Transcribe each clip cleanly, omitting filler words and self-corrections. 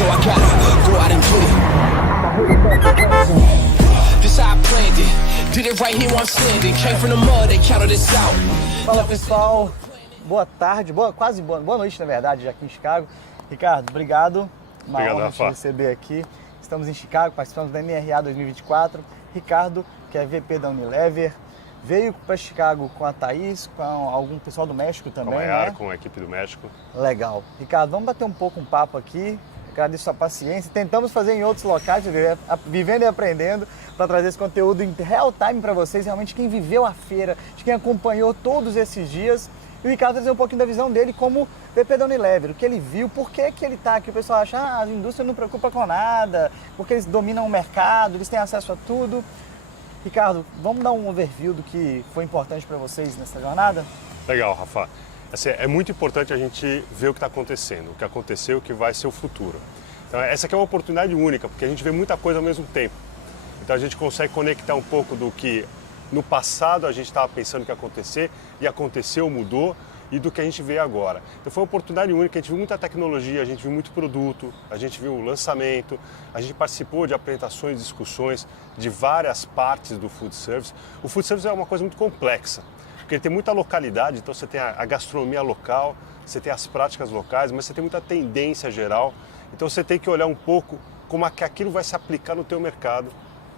so I gotta go out and get it. This how I planned it. Did it right here where I'm standing. Came from the mud, they counted this out. Fala pessoal, boa tarde, quase boa noite na verdade, já aqui em Chicago. Ricardo, obrigado. Uma honra te receber aqui. Estamos em Chicago, participamos da NRA 2024. Ricardo, que é VP da Unilever, veio para Chicago com a Thaís, com algum pessoal do México também, né? Com a equipe do México. Legal. Ricardo, vamos bater um papo aqui. Agradeço a sua paciência. Tentamos fazer em outros locais, vivendo e aprendendo, para trazer esse conteúdo em real time para vocês, realmente quem viveu a feira, de quem acompanhou todos esses dias. E o Ricardo trazer um pouquinho da visão dele como VP da Unilever, o que ele viu, por que ele está aqui. O pessoal acha, a indústria não preocupa com nada, porque eles dominam o mercado, eles têm acesso a tudo. Ricardo, vamos dar um overview do que foi importante para vocês nessa jornada? Legal, Rafa. Assim, é muito importante a gente ver o que está acontecendo, o que aconteceu, o que vai ser o futuro. Então, essa aqui é uma oportunidade única, porque a gente vê muita coisa ao mesmo tempo. Então a gente consegue conectar um pouco do que no passado a gente estava pensando que ia acontecer, e aconteceu, mudou, e do que a gente vê agora. Então foi uma oportunidade única, a gente viu muita tecnologia, a gente viu muito produto, a gente viu o lançamento, a gente participou de apresentações, discussões de várias partes do food service. O food service é uma coisa muito complexa, porque ele tem muita localidade, então você tem a gastronomia local, você tem as práticas locais, mas você tem muita tendência geral, então você tem que olhar um pouco como é que aquilo vai se aplicar no teu mercado,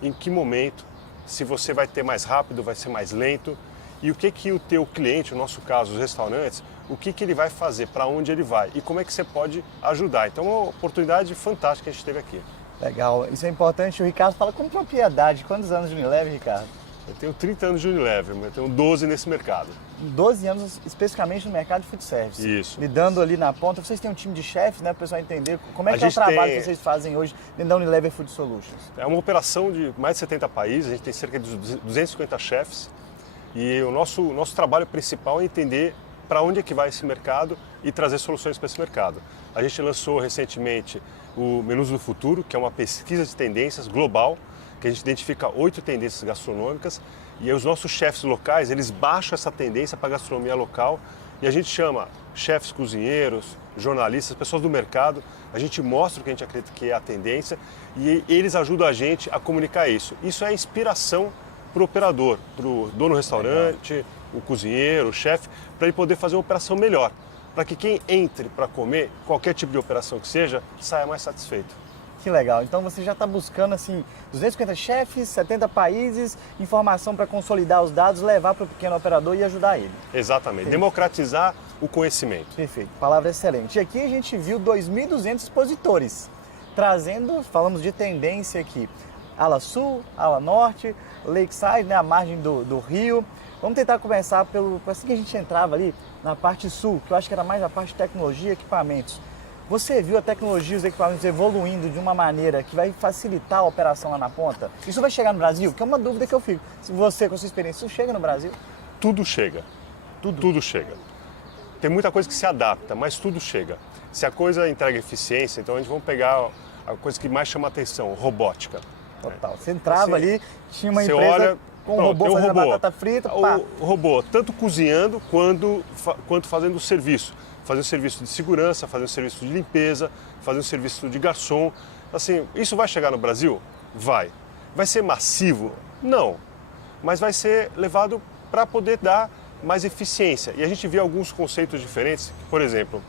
em que momento, se você vai ter mais rápido, vai ser mais lento, e o que o teu cliente, no nosso caso os restaurantes, o que ele vai fazer, para onde ele vai e como é que você pode ajudar. Então é uma oportunidade fantástica que a gente teve aqui. Legal, isso é importante. O Ricardo fala com propriedade. Quantos anos de Unilever, Ricardo? Eu tenho 30 anos de Unilever, mas eu tenho 12 nesse mercado. 12 anos especificamente no mercado de food service. Isso. Lidando isso. ali na ponta. Vocês têm um time de chefes, né, para o pessoal entender como é que é o trabalho que vocês fazem hoje dentro da Unilever Food Solutions. É uma operação de mais de 70 países, a gente tem cerca de 250 chefes e o nosso trabalho principal é entender para onde é que vai esse mercado e trazer soluções para esse mercado. A gente lançou recentemente o Menus do Futuro, que é uma pesquisa de tendências global, que a gente identifica 8 tendências gastronômicas e aí os nossos chefes locais, eles baixam essa tendência para a gastronomia local e a gente chama chefes cozinheiros, jornalistas, pessoas do mercado, a gente mostra o que a gente acredita que é a tendência e eles ajudam a gente a comunicar isso. Isso é inspiração para o operador, para o dono do restaurante, o cozinheiro, o chefe, para ele poder fazer uma operação melhor, para que quem entre para comer, qualquer tipo de operação que seja, saia mais satisfeito. Que legal. Então você já está buscando assim 250 chefes, 70 países, informação para consolidar os dados, levar para o pequeno operador e ajudar ele. Exatamente. Democratizar o conhecimento. Perfeito. Palavra excelente. E aqui a gente viu 2.200 expositores trazendo, falamos de tendência aqui, ala sul, ala norte, Lakeside, né, a margem do rio. Vamos tentar começar assim que a gente entrava ali na parte sul, que eu acho que era mais a parte de tecnologia e equipamentos. Você viu a tecnologia e os equipamentos evoluindo de uma maneira que vai facilitar a operação lá na ponta? Isso vai chegar no Brasil? Que é uma dúvida que eu fico. Se você, com a sua experiência, isso chega no Brasil? Tudo chega. Tudo chega. Tem muita coisa que se adapta, mas tudo chega. Se a coisa entrega eficiência, então a gente vai pegar a coisa que mais chama atenção, robótica. Total. Você entrava ali, tinha uma empresa olha, com um robô fazendo batata frita. Pá. O robô, tanto cozinhando quanto fazendo o serviço. Fazer o serviço de segurança, fazer o serviço de limpeza, fazer o serviço de garçom. Assim, isso vai chegar no Brasil? Vai. Vai ser massivo? Não. Mas vai ser levado para poder dar mais eficiência. E a gente vê alguns conceitos diferentes. Por exemplo,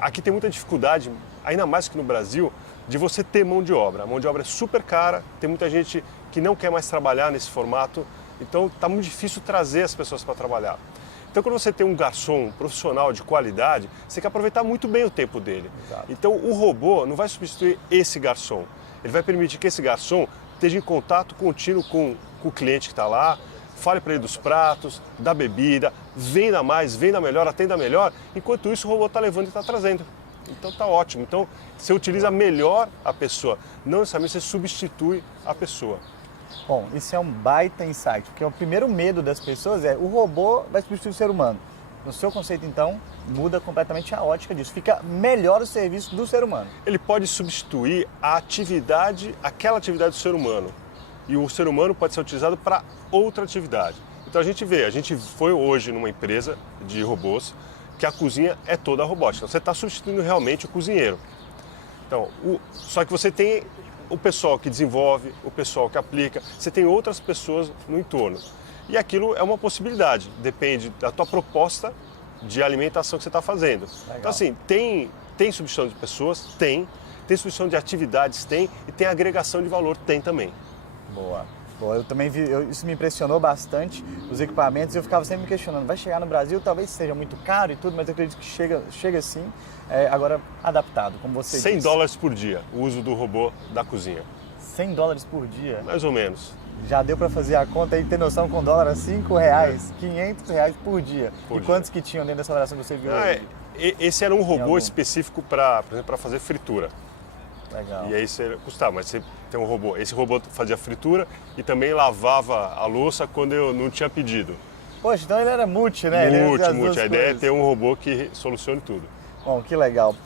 aqui tem muita dificuldade, ainda mais que no Brasil, de você ter mão de obra. A mão de obra é super cara, tem muita gente que não quer mais trabalhar nesse formato, então está muito difícil trazer as pessoas para trabalhar. Então, quando você tem um garçom um profissional de qualidade, você quer aproveitar muito bem o tempo dele. Exato. Então, o robô não vai substituir esse garçom. Ele vai permitir que esse garçom esteja em contato contínuo com o cliente que está lá, fale para ele dos pratos, da bebida, venda mais, venda melhor, atenda melhor. Enquanto isso, o robô está levando e está trazendo. Então, está ótimo. Então, você utiliza melhor a pessoa, não necessariamente você substitui a pessoa. Bom, isso é um baita insight, porque o primeiro medo das pessoas é o robô vai substituir o ser humano. No seu conceito, então, muda completamente a ótica disso. Fica melhor o serviço do ser humano. Ele pode substituir a atividade, aquela atividade do ser humano. E o ser humano pode ser utilizado para outra atividade. Então a gente foi hoje numa empresa de robôs que a cozinha é toda robótica. Então, você está substituindo realmente o cozinheiro. Então, só que você tem o pessoal que desenvolve, o pessoal que aplica, você tem outras pessoas no entorno. E aquilo é uma possibilidade, depende da tua proposta de alimentação que você está fazendo. Legal. Então, assim, tem substituição de pessoas? Tem substituição de atividades? Tem. E tem agregação de valor? Tem também. Boa. Boa, eu também vi, isso me impressionou bastante, os equipamentos, eu ficava sempre me questionando, vai chegar no Brasil, talvez seja muito caro e tudo, mas eu acredito que chega sim, agora adaptado, como você disse. $100 por dia, o uso do robô da cozinha. $100 por dia? Mais ou menos. Já deu para fazer a conta aí, ter noção, com dólar a R$5, R$500 por dia. Por e dia. quantos que tinham dentro dessa operação que você viu? Esse era um robô algum? específico para fazer fritura. Legal. E aí você custava, mas você tem um robô. Esse robô fazia fritura e também lavava a louça quando eu não tinha pedido. Poxa, então ele era multi, né? Multi. As A duas ideia é coisas. ter um robô que solucione tudo. Bom, que legal.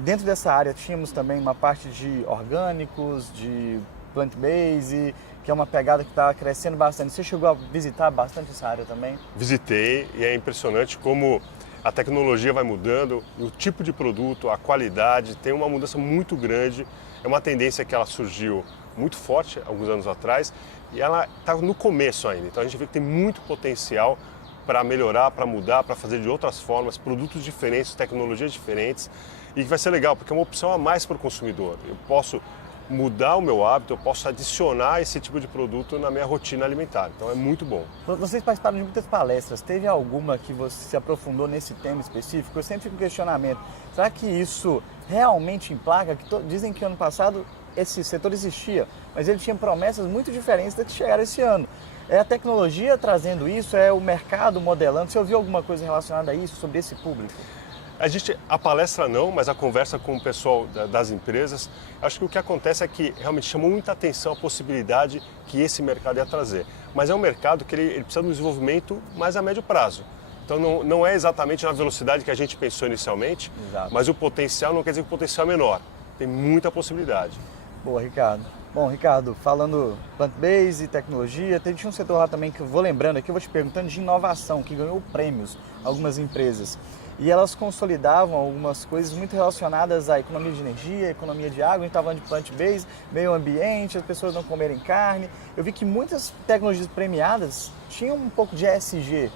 Dentro dessa área tínhamos também uma parte de orgânicos, de plant-based, que é uma pegada que está crescendo bastante. Você chegou a visitar bastante essa área também? Visitei e é impressionante como a tecnologia vai mudando, o tipo de produto, a qualidade, tem uma mudança muito grande. É uma tendência que ela surgiu muito forte alguns anos atrás e ela está no começo ainda. Então a gente vê que tem muito potencial para melhorar, para mudar, para fazer de outras formas, produtos diferentes, tecnologias diferentes, e que vai ser legal, porque é uma opção a mais para o consumidor. Eu posso mudar o meu hábito, eu posso adicionar esse tipo de produto na minha rotina alimentar. Então é muito bom. Vocês participaram de muitas palestras. Teve alguma que você se aprofundou nesse tema específico? Eu sempre fico com questionamento. Será que isso realmente emplaca? Dizem que ano passado esse setor existia, mas ele tinha promessas muito diferentes das que chegaram esse ano. É a tecnologia trazendo isso? É o mercado modelando? Você ouviu alguma coisa relacionada a isso, sobre esse público? A palestra não, mas a conversa com o pessoal das empresas, acho que o que acontece é que realmente chamou muita atenção a possibilidade que esse mercado ia trazer. Mas é um mercado que ele precisa de um desenvolvimento mais a médio prazo. Então não é exatamente na velocidade que a gente pensou inicialmente, Exato. mas o potencial não quer dizer que o potencial é menor. Tem muita possibilidade. Boa, Ricardo. Bom, Ricardo, falando plant-based, tecnologia, tinha um setor lá também que eu vou lembrando aqui, eu vou te perguntando de inovação, que ganhou prêmios, algumas empresas. E elas consolidavam algumas coisas muito relacionadas à economia de energia, economia de água. A gente estava falando de plant-based, meio ambiente, as pessoas não comerem carne. Eu vi que muitas tecnologias premiadas tinham um pouco de ESG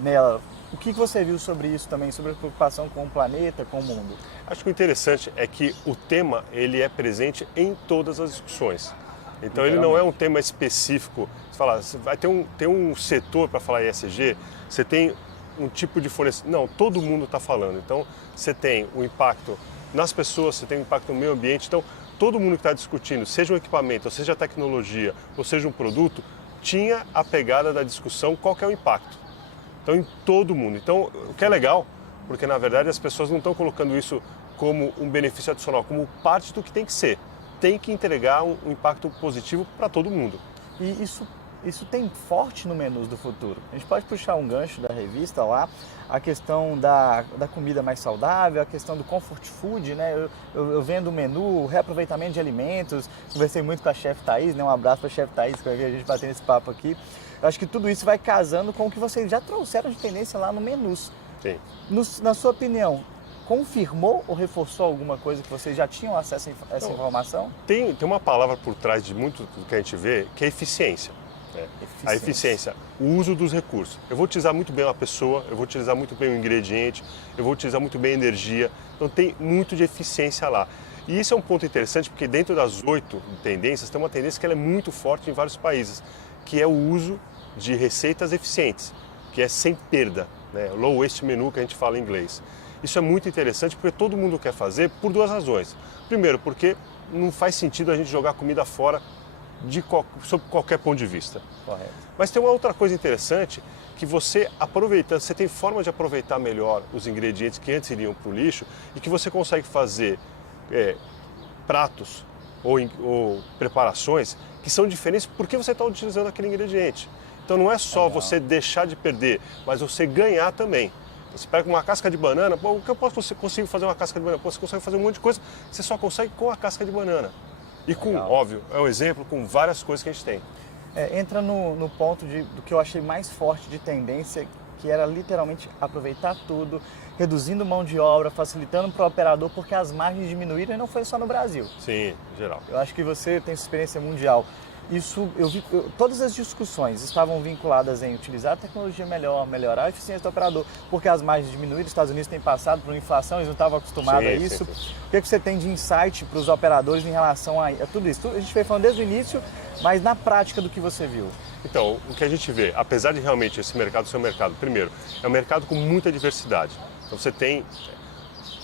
nela. O que você viu sobre isso também, sobre a preocupação com o planeta, com o mundo? Acho que o interessante é que o tema ele é presente em todas as discussões. Então ele não é um tema específico. Você fala, você vai ter um setor para falar ESG, você tem um tipo de fornecimento. Não, todo mundo está falando. Então, você tem o impacto nas pessoas, você tem o impacto no meio ambiente. Então, todo mundo que está discutindo, seja um equipamento, ou seja a tecnologia, ou seja um produto, tinha a pegada da discussão qual que é o impacto. Então, em todo mundo. Então, o que é legal, porque na verdade as pessoas não estão colocando isso como um benefício adicional, como parte do que tem que ser. Tem que entregar um impacto positivo para todo mundo. E isso tem forte no Menus do Futuro. A gente pode puxar um gancho da revista lá, a questão da comida mais saudável, a questão do comfort food, né? Eu vendo o menu, o reaproveitamento de alimentos, conversei muito com a chefe Thaís, né? Um abraço para a chefe Thaís, que vai ver a gente batendo esse papo aqui. Eu acho que tudo isso vai casando com o que vocês já trouxeram de tendência lá no Menus. Sim. Na sua opinião, confirmou ou reforçou alguma coisa que vocês já tinham acesso a essa informação? Tem uma palavra por trás de muito do que a gente vê, que é eficiência. A eficiência, o uso dos recursos. Eu vou utilizar muito bem uma pessoa, eu vou utilizar muito bem o ingrediente, eu vou utilizar muito bem a energia. Então tem muito de eficiência lá. E isso é um ponto interessante porque dentro das 8 tendências tem uma tendência que ela é muito forte em vários países, que é o uso de receitas eficientes, que é sem perda, né? Low waste menu que a gente fala em inglês. Isso é muito interessante porque todo mundo quer fazer por duas razões. Primeiro, porque não faz sentido a gente jogar comida fora sob qualquer ponto de vista. Correto. Mas tem uma outra coisa interessante, que você tem forma de aproveitar melhor os ingredientes que antes iriam para o lixo e que você consegue fazer pratos ou preparações que são diferentes porque você está utilizando aquele ingrediente. Então não é só você deixar de perder, mas você ganhar também. Você pega uma casca de banana, o que eu consigo fazer uma casca de banana? Você consegue fazer um monte de coisa que você só consegue com a casca de banana. E com, óbvio, é um exemplo com várias coisas que a gente tem. Entra no ponto do que eu achei mais forte de tendência, que era literalmente aproveitar tudo, reduzindo mão de obra, facilitando para o operador, porque as margens diminuíram e não foi só no Brasil. Sim, em geral. Eu acho que você tem essa experiência mundial. Isso, todas as discussões estavam vinculadas em utilizar a tecnologia melhor, melhorar a eficiência do operador, porque as margens diminuíram, os Estados Unidos têm passado por uma inflação, eles não estavam acostumados a isso. Sim. O que você tem de insight para os operadores em relação a tudo isso? A gente foi falando desde o início, mas na prática do que você viu. Então, o que a gente vê, apesar de realmente esse mercado ser um mercado, primeiro, é um mercado com muita diversidade. Então você tem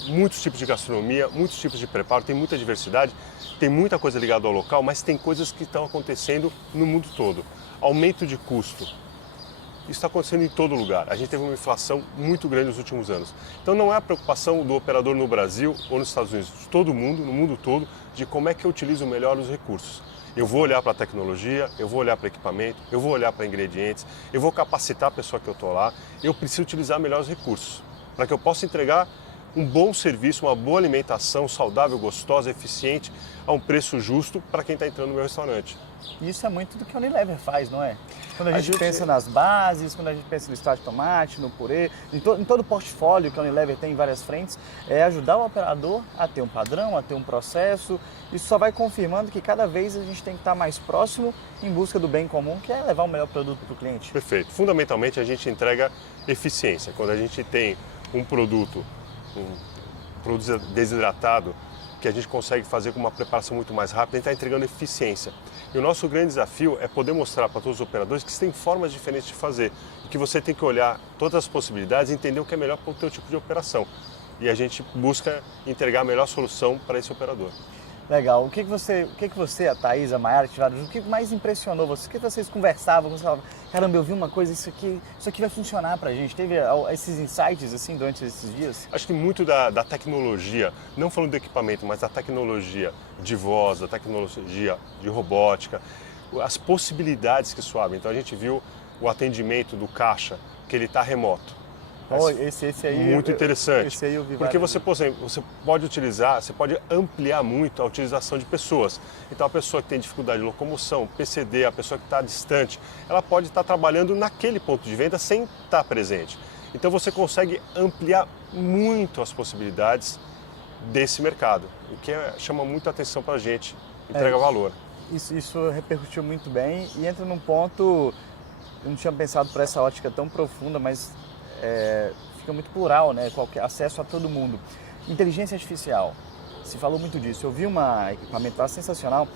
muitos tipos de gastronomia, muitos tipos de preparo, tem muita diversidade, tem muita coisa ligada ao local, mas tem coisas que estão acontecendo no mundo todo. Aumento de custo. Isso está acontecendo em todo lugar. A gente teve uma inflação muito grande nos últimos anos. Então não é a preocupação do operador no Brasil ou nos Estados Unidos, de todo mundo, no mundo todo, de como é que eu utilizo melhor os recursos. Eu vou olhar para a tecnologia, eu vou olhar para equipamento, eu vou olhar para ingredientes, eu vou capacitar a pessoa que eu estou lá, eu preciso utilizar melhor os recursos, para que eu possa entregar um bom serviço, uma boa alimentação saudável, gostosa, eficiente, a um preço justo para quem está entrando no meu restaurante. Isso é muito do que a Unilever faz, não é? Quando a gente pensa nas bases, quando a gente pensa no extrato de tomate, no purê, em todo o portfólio que a Unilever tem em várias frentes, é ajudar o operador a ter um padrão, a ter um processo. Isso só vai confirmando que cada vez a gente tem que estar mais próximo em busca do bem comum, que é levar o melhor produto para o cliente. Perfeito. Fundamentalmente a gente entrega eficiência. Quando a gente tem um produto desidratado, que a gente consegue fazer com uma preparação muito mais rápida, a gente está entregando eficiência. E o nosso grande desafio é poder mostrar para todos os operadores que tem formas diferentes de fazer e que você tem que olhar todas as possibilidades e entender o que é melhor para o teu tipo de operação. E a gente busca entregar a melhor solução para esse operador. Legal. O que você, a Thaís, a Mayara, tiveram? O que mais impressionou vocês? O que vocês conversavam? Você falava, caramba, eu vi uma coisa, isso aqui vai funcionar pra gente. Teve esses insights assim durante esses dias? Acho que muito da tecnologia, não falando do equipamento, mas da tecnologia de voz, da tecnologia de robótica, as possibilidades que isso abre. Então a gente viu o atendimento do caixa, que ele está remoto. Esse aí muito interessante. Esse aí eu vi. Porque você pode utilizar, você pode ampliar muito a utilização de pessoas. Então a pessoa que tem dificuldade de locomoção, PCD, a pessoa que está distante, ela pode estar trabalhando naquele ponto de venda sem estar presente. Então você consegue ampliar muito as possibilidades desse mercado, o que chama muito a atenção para a gente, entrega valor. Isso repercutiu muito bem e entra num ponto, eu não tinha pensado por essa ótica tão profunda, mas fica muito plural, né? Qualquer acesso a todo mundo. Inteligência artificial, se falou muito disso. Eu vi um equipamento lá sensacional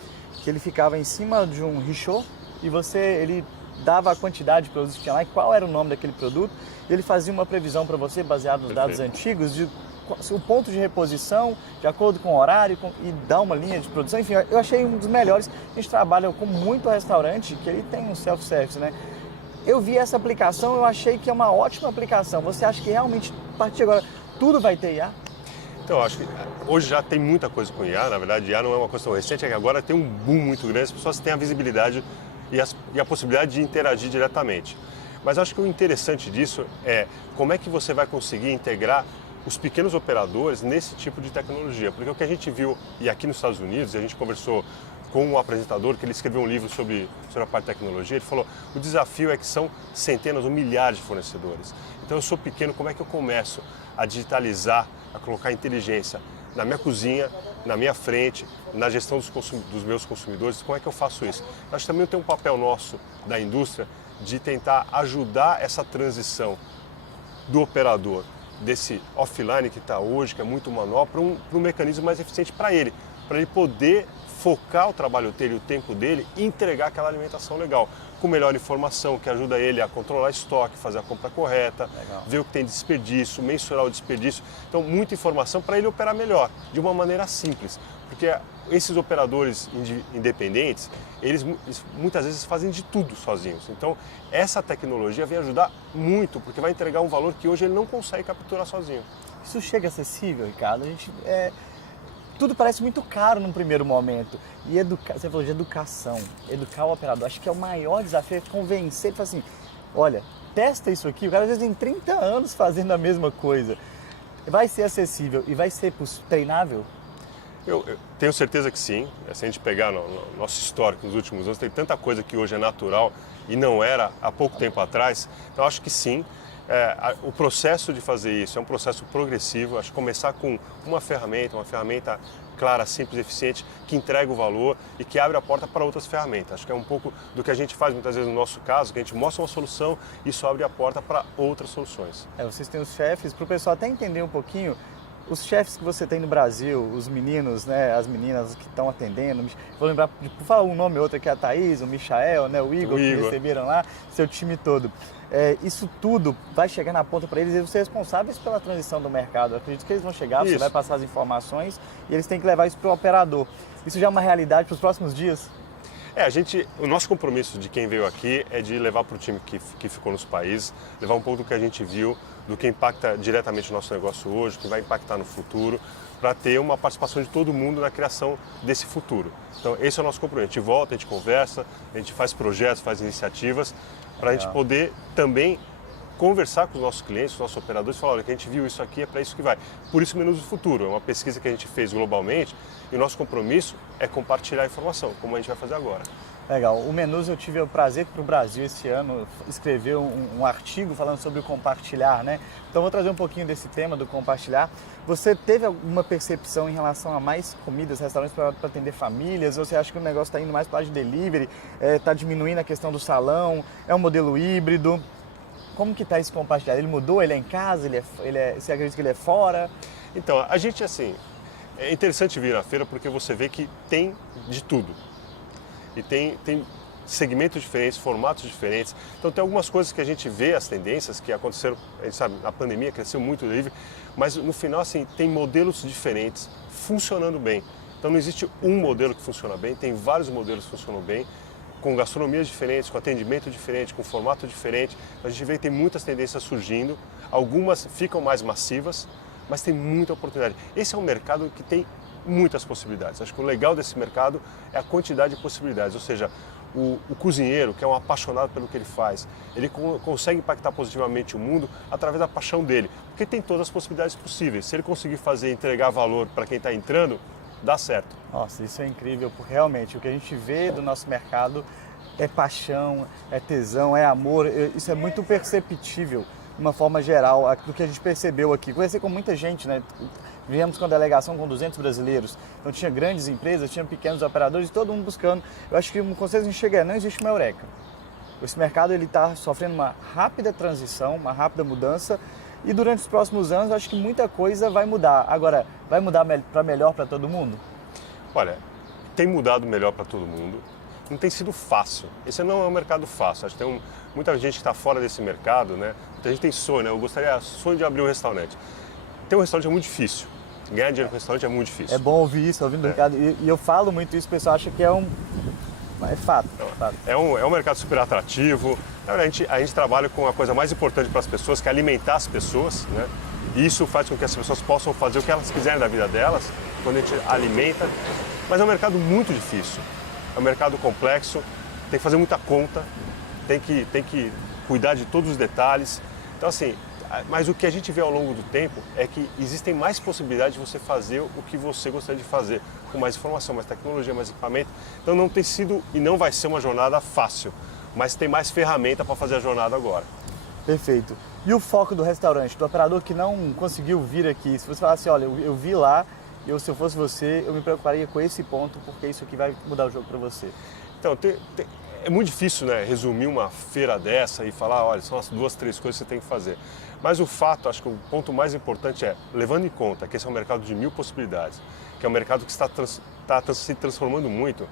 que ele ficava em cima de um richô e ele dava a quantidade de produtos que tinha lá e qual era o nome daquele produto. E ele fazia uma previsão para você, baseado nos dados antigos, de o ponto de reposição, de acordo com o horário, e dá uma linha de produção. Enfim, eu achei um dos melhores. A gente trabalha com muito restaurante que ele tem um self-service, né? Eu vi essa aplicação, eu achei que é uma ótima aplicação. Você acha que realmente, a partir de agora, tudo vai ter IA? Então, eu acho que hoje já tem muita coisa com IA. Na verdade, IA não é uma coisa tão recente, é que agora tem um boom muito grande, as pessoas têm a visibilidade e a possibilidade de interagir diretamente. Mas eu acho que o interessante disso é como é que você vai conseguir integrar os pequenos operadores nesse tipo de tecnologia. Porque o que a gente viu, e aqui nos Estados Unidos, a gente conversou com um apresentador que ele escreveu um livro sobre a parte de tecnologia, ele falou, o desafio é que são centenas ou milhares de fornecedores. Então eu sou pequeno, como é que eu começo a digitalizar, a colocar inteligência na minha cozinha, na minha frente, na gestão dos meus consumidores, como é que eu faço isso? Eu acho que também tem um papel nosso da indústria de tentar ajudar essa transição do operador, desse offline que está hoje, que é muito manual, para um mecanismo mais eficiente para ele poder focar o trabalho dele, o tempo dele e entregar aquela alimentação legal, com melhor informação, que ajuda ele a controlar estoque, fazer a compra correta, ver o que tem desperdício, mensurar o desperdício. Então, muita informação para ele operar melhor, de uma maneira simples. Porque esses operadores independentes, eles muitas vezes fazem de tudo sozinhos. Então, essa tecnologia vem ajudar muito, porque vai entregar um valor que hoje ele não consegue capturar sozinho. Isso chega acessível, Ricardo? Tudo parece muito caro num primeiro momento. E você falou de educação, educar o operador. Acho que é o maior desafio, é convencer, falar assim, olha, testa isso aqui. O cara às vezes tem 30 anos fazendo a mesma coisa. Vai ser acessível e vai ser treinável? Eu tenho certeza que sim. Se a gente pegar no nosso histórico nos últimos anos, tem tanta coisa que hoje é natural e não era há pouco tempo atrás. Então, acho que sim. O processo de fazer isso é um processo progressivo. Acho que começar com uma ferramenta clara, simples, eficiente, que entrega o valor e que abre a porta para outras ferramentas. Acho que é um pouco do que a gente faz muitas vezes no nosso caso, que a gente mostra uma solução e isso abre a porta para outras soluções. Vocês têm os chefes, para o pessoal até entender um pouquinho, os chefes que você tem no Brasil, os meninos, né, as meninas que estão atendendo, vou lembrar, vou falar um nome ou outro aqui, a Thaís, o Michael, né, o Igor, que receberam lá, seu time todo. Isso tudo vai chegar na ponta para eles e vocês responsáveis pela transição do mercado. Eu acredito que eles vão chegar, você vai passar as informações e eles têm que levar isso para o operador. Isso já é uma realidade para os próximos dias? O nosso compromisso de quem veio aqui é de levar para o time que ficou nos países, levar um pouco do que a gente viu, do que impacta diretamente o nosso negócio hoje, que vai impactar no futuro, para ter uma participação de todo mundo na criação desse futuro. Então, esse é o nosso compromisso. A gente volta, a gente conversa, a gente faz projetos, faz iniciativas, para a gente poder também conversar com os nossos clientes, os nossos operadores, e falar, olha, que a gente viu isso aqui, é para isso que vai. Por isso, Menus do Futuro. É uma pesquisa que a gente fez globalmente e o nosso compromisso é compartilhar a informação, como a gente vai fazer agora. Legal. O Menus, eu tive o prazer que para o Brasil esse ano escreveu um artigo falando sobre o compartilhar, né? Então vou trazer um pouquinho desse tema do compartilhar. Você teve alguma percepção em relação a mais comidas, restaurantes para atender famílias? Ou você acha que o negócio está indo mais para a de delivery? Está diminuindo a questão do salão? É um modelo híbrido? Como que está esse compartilhar? Ele mudou? Ele é em casa? Você acredita que ele é fora? Então, a gente, assim, é interessante vir na feira porque você vê que tem de tudo. E tem segmentos diferentes, formatos diferentes. Então tem algumas coisas que a gente vê, as tendências que aconteceram, a gente sabe, na pandemia cresceu muito o delivery, mas no final assim, tem modelos diferentes funcionando bem. Então não existe um modelo que funciona bem, tem vários modelos que funcionam bem, com gastronomias diferentes, com atendimento diferente, com formato diferente. A gente vê que tem muitas tendências surgindo, algumas ficam mais massivas, mas tem muita oportunidade. Esse é um mercado que tem muitas possibilidades. Acho que o legal desse mercado é a quantidade de possibilidades, ou seja, o cozinheiro, que é um apaixonado pelo que ele faz, ele consegue impactar positivamente o mundo através da paixão dele, porque tem todas as possibilidades possíveis. Se ele conseguir fazer, entregar valor para quem está entrando, dá certo. Nossa, isso é incrível, porque realmente o que a gente vê do nosso mercado é paixão, é tesão, é amor, isso é muito perceptível de uma forma geral do que a gente percebeu aqui. Conversei com muita gente, né? Viemos com a delegação com 200 brasileiros, então tinha grandes empresas, tinha pequenos operadores, todo mundo buscando. Eu acho que o conceito que a gente chega não existe uma eureka. Esse mercado está sofrendo uma rápida transição, uma rápida mudança e durante os próximos anos eu acho que muita coisa vai mudar. Agora, vai mudar para melhor para todo mundo? Olha, tem mudado melhor para todo mundo. Não tem sido fácil. Esse não é um mercado fácil. Acho que tem muita gente que está fora desse mercado, né? Muita gente tem sonho, né? Eu gostaria, sonho de abrir um restaurante. Ter um restaurante é muito difícil. Ganhar dinheiro com restaurante é muito difícil. É bom ouvir isso, ouvindo o mercado. E eu falo muito isso, o pessoal acha que é fato. É um mercado super atrativo. A gente trabalha com a coisa mais importante para as pessoas, que é alimentar as pessoas, né? E isso faz com que as pessoas possam fazer o que elas quiserem da vida delas, quando a gente alimenta. Mas é um mercado muito difícil. É um mercado complexo, tem que fazer muita conta, tem que cuidar de todos os detalhes. Então, assim, mas o que a gente vê ao longo do tempo é que existem mais possibilidades de você fazer o que você gostaria de fazer, com mais informação, mais tecnologia, mais equipamento. Então não tem sido e não vai ser uma jornada fácil, mas tem mais ferramenta para fazer a jornada agora. Perfeito. E o foco do restaurante, do operador que não conseguiu vir aqui, se você falasse, olha, eu vi lá, se eu fosse você, eu me preocuparia com esse ponto, porque isso aqui vai mudar o jogo para você. Então, é muito difícil, né, resumir uma feira dessa e falar, olha, são as 2, 3 coisas que você tem que fazer. Mas o fato, acho que o ponto mais importante é, levando em conta que esse é um mercado de 1000 possibilidades, que é um mercado que está se transformando muito,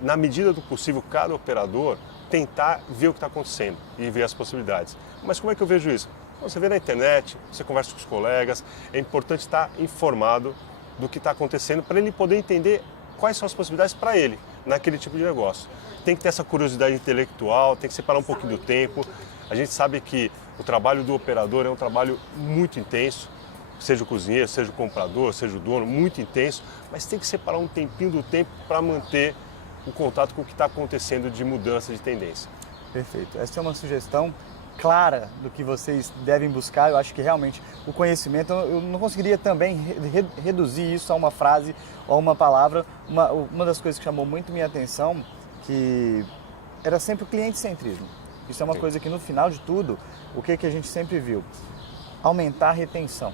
na medida do possível, cada operador tentar ver o que está acontecendo e ver as possibilidades. Mas como é que eu vejo isso? Você vê na internet, você conversa com os colegas, é importante estar informado do que está acontecendo para ele poder entender quais são as possibilidades para ele naquele tipo de negócio. Tem que ter essa curiosidade intelectual, tem que separar um pouquinho do tempo. A gente sabe que o trabalho do operador é um trabalho muito intenso, seja o cozinheiro, seja o comprador, seja o dono, muito intenso, mas tem que separar um tempinho do tempo para manter o contato com o que está acontecendo de mudança de tendência. Perfeito. Essa é uma sugestão clara do que vocês devem buscar. Eu acho que realmente o conhecimento, eu não conseguiria também reduzir isso a uma frase ou a uma palavra. Uma das coisas que chamou muito minha atenção, que era sempre o cliente-centrismo. Isso é uma coisa que no final de tudo, o que a gente sempre viu? Aumentar a retenção.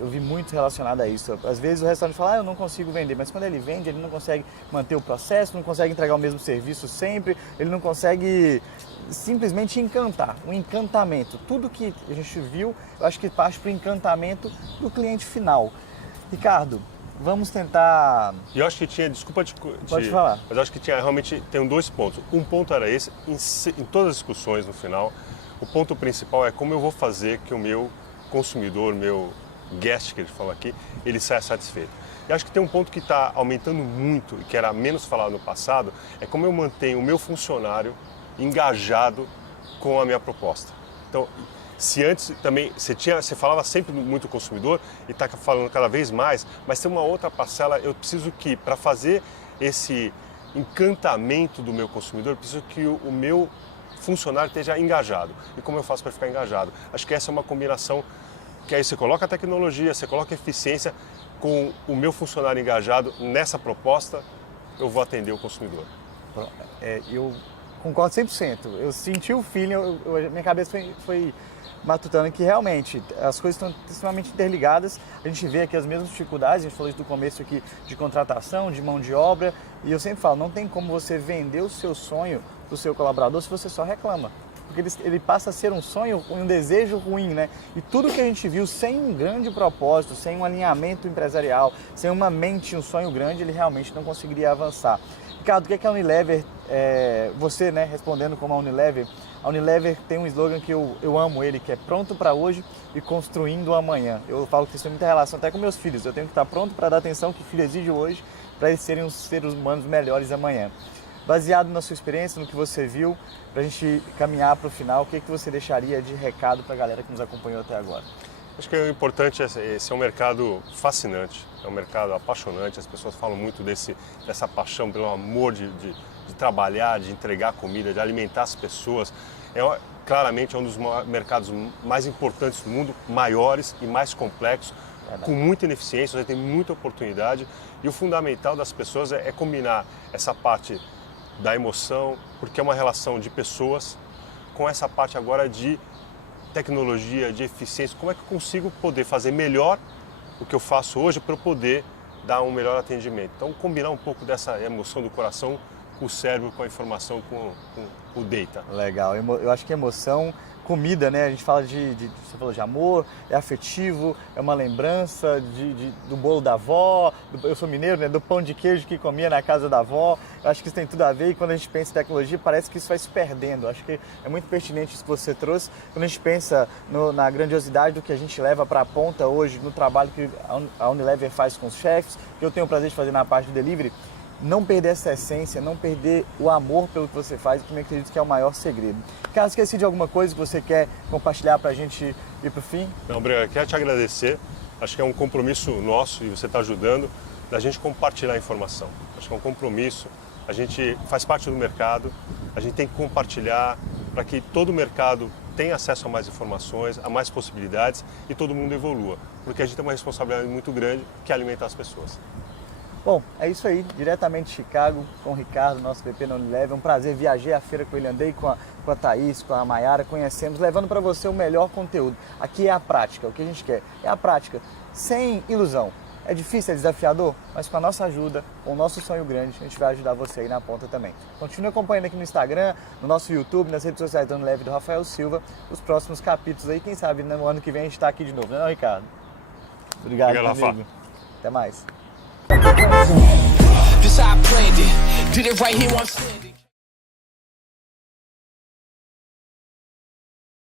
Eu vi muito relacionado a isso. Às vezes o restaurante fala, eu não consigo vender, mas quando ele vende, ele não consegue manter o processo, não consegue entregar o mesmo serviço sempre, ele não consegue simplesmente encantar, um encantamento. Tudo que a gente viu, eu acho que parte para o encantamento do cliente final. Ricardo, vamos tentar... E eu acho que tinha, desculpa Pode falar. Mas eu acho que realmente tem 2 pontos. Um ponto era esse, em todas as discussões no final, o ponto principal é como eu vou fazer que o meu consumidor, meu guest, que a gente fala aqui, ele saia satisfeito. E acho que tem um ponto que está aumentando muito e que era menos falado no passado, é como eu mantenho o meu funcionário engajado com a minha proposta. Então, se antes também você falava sempre muito do consumidor e está falando cada vez mais, mas tem uma outra parcela, eu preciso que, para fazer esse encantamento do meu consumidor, eu preciso que o meu funcionário esteja engajado. E como eu faço para ficar engajado? Acho que essa é uma combinação que aí você coloca a tecnologia, você coloca a eficiência, com o meu funcionário engajado nessa proposta, eu vou atender o consumidor. Eu concordo 100%. Eu senti o feeling, minha cabeça foi matutando que realmente as coisas estão extremamente interligadas. A gente vê aqui as mesmas dificuldades, a gente falou isso do começo aqui, de contratação, de mão de obra, e eu sempre falo, não tem como você vender o seu sonho para o seu colaborador se você só reclama. Porque ele passa a ser um sonho, um desejo ruim, né? E tudo que a gente viu sem um grande propósito, sem um alinhamento empresarial, sem uma mente, um sonho grande, ele realmente não conseguiria avançar. Ricardo, o que é que a Unilever, você, né, respondendo como a Unilever tem um slogan que eu amo ele, que é pronto para hoje e construindo o amanhã. Eu falo que isso tem muita relação até com meus filhos, eu tenho que estar pronto para dar atenção que o filho exige hoje, para eles serem os seres humanos melhores amanhã. Baseado na sua experiência, no que você viu, para a gente caminhar para o final, o que você deixaria de recado para a galera que nos acompanhou até agora? Acho que o importante esse é um mercado fascinante, é um mercado apaixonante, as pessoas falam muito dessa paixão pelo amor de trabalhar, de entregar comida, de alimentar as pessoas. Claramente é um dos mercados mais importantes do mundo, maiores e mais complexos, com muita ineficiência, tem muita oportunidade, e o fundamental das pessoas é combinar essa parte da emoção, porque é uma relação de pessoas, com essa parte agora de tecnologia, de eficiência. Como é que eu consigo poder fazer melhor o que eu faço hoje para eu poder dar um melhor atendimento? Então, combinar um pouco dessa emoção do coração com o cérebro, com a informação, com o data. Legal, eu acho que emoção, comida, né? A gente fala você falou de amor, é afetivo, é uma lembrança do bolo da avó, eu sou mineiro, né? Do pão de queijo que comia na casa da avó. Eu acho que isso tem tudo a ver, e quando a gente pensa em tecnologia, parece que isso vai se perdendo. Eu acho que é muito pertinente isso que você trouxe. Quando a gente pensa na grandiosidade do que a gente leva para a ponta hoje, no trabalho que a Unilever faz com os chefs, que eu tenho o prazer de fazer na parte do delivery, não perder essa essência, não perder o amor pelo que você faz, que eu acredito que é o maior segredo. Caso esqueci de alguma coisa que você quer compartilhar para a gente ir para o fim? Não, obrigado. Quero te agradecer. Acho que é um compromisso nosso, e você está ajudando, da gente compartilhar a informação. Acho que é um compromisso. A gente faz parte do mercado, a gente tem que compartilhar para que todo o mercado tenha acesso a mais informações, a mais possibilidades e todo mundo evolua. Porque a gente tem uma responsabilidade muito grande, que é alimentar as pessoas. Bom, é isso aí, diretamente de Chicago, com o Ricardo, nosso VP na Unilever. É um prazer, viajei a feira com ele, andei com a Thaís, com a Mayara, conhecemos, levando para você o melhor conteúdo. Aqui é a prática, o que a gente quer é a prática, sem ilusão. É difícil, é desafiador, mas com a nossa ajuda, com o nosso sonho grande, a gente vai ajudar você aí na ponta também. Continue acompanhando aqui no Instagram, no nosso YouTube, nas redes sociais da Unilever do Rafael Silva, os próximos capítulos aí, quem sabe no ano que vem a gente está aqui de novo, não, Ricardo? Obrigado, amigo. Até mais. This how I planned it. Did it right here on stand.